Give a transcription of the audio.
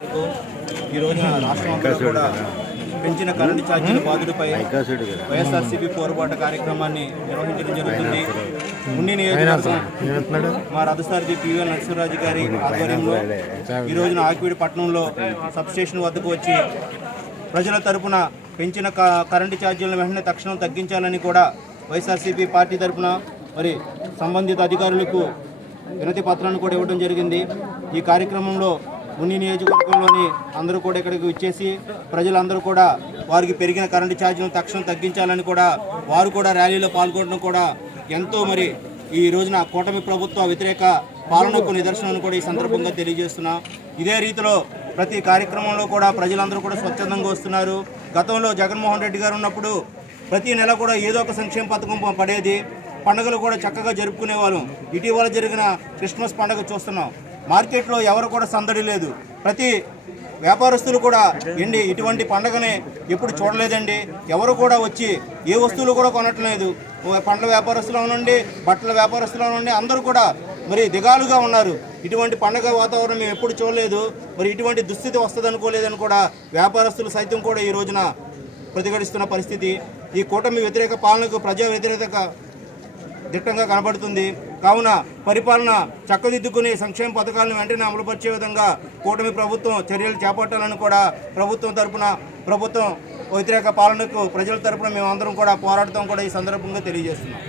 ఈ రోజున రాష్ట్రంలో కూడా పెంచిన కరెంటు ఛార్జీల బాధుడిపై వైఎస్ఆర్సీపీ పోరుబాటు కార్యక్రమాన్ని నిర్వహించడం జరుగుతుంది. ఉండి నియోజకవర్గం మా రథసారథి పివిఎల్ నరసింహరాజు గారి ఆధ్వర్యంలో ఈ రోజున ఆకివీడి పట్టణంలో సబ్స్టేషన్ వద్దకు వచ్చి ప్రజల తరపున పెంచిన కరెంటు ఛార్జీలను వెంటనే తక్షణం తగ్గించాలని కూడా వైఎస్ఆర్సీపీ పార్టీ తరపున మరి సంబంధిత అధికారులకు వినతి పత్రాన్ని కూడా ఇవ్వడం జరిగింది. ఈ కార్యక్రమంలో ఉన్ని నియోజకవర్గంలోని అందరూ కూడా ఇక్కడికి వచ్చేసి ప్రజలందరూ కూడా వారికి పెరిగిన కరెంటు ఛార్జీలను తక్షణం తగ్గించాలని కూడా వారు కూడా ర్యాలీలో పాల్గొనడం కూడా ఎంతో మరి ఈ రోజున కూటమి ప్రభుత్వ వ్యతిరేక పాలనకు నిదర్శనం కూడా ఈ సందర్భంగా తెలియజేస్తున్నా. ఇదే రీతిలో ప్రతి కార్యక్రమంలో కూడా ప్రజలందరూ కూడా స్వచ్ఛందంగా వస్తున్నారు. గతంలో జగన్మోహన్ రెడ్డి గారు ఉన్నప్పుడు ప్రతి నెల కూడా ఏదో ఒక సంక్షేమ పథకం పడేది, పండుగలు కూడా చక్కగా జరుపుకునేవాళ్ళం. ఇటీవల జరిగిన క్రిస్మస్ పండుగ చూస్తున్నాం, మార్కెట్లో ఎవరు కూడా సందడి లేదు. ప్రతి వ్యాపారస్తులు కూడా ఇటువంటి పండుగనే ఎప్పుడు చూడలేదండి. ఎవరు కూడా వచ్చి ఏ వస్తువులు కూడా కొనట్లేదు. పండ్ల వ్యాపారస్తులు అవనండి, బట్టల వ్యాపారస్తులు అవనండి, అందరూ కూడా మరి దిగాలుగా ఉన్నారు. ఇటువంటి పండుగ వాతావరణం మేము ఎప్పుడు చూడలేదు, మరి ఇటువంటి దుస్థితి వస్తుంది అనుకోలేదని కూడా వ్యాపారస్తులు సైతం కూడా ఈ రోజున ప్రతిఘటిస్తున్న పరిస్థితి. ఈ కూటమి వ్యతిరేక పాలనకు ప్రజా వ్యతిరేక దిట్టంగా కనబడుతుంది. కావున పరిపాలన చక్కదిద్దుకుని సంక్షేమ పథకాలను వెంటనే అమలుపరిచే విధంగా కూటమి ప్రభుత్వం చర్యలు చేపట్టాలని కూడా ప్రభుత్వం తరపున ప్రభుత్వం వ్యతిరేక పాలనకు ప్రజల తరపున మేమందరం కూడా పోరాడతాం కూడా ఈ సందర్భంగా తెలియజేస్తున్నాం.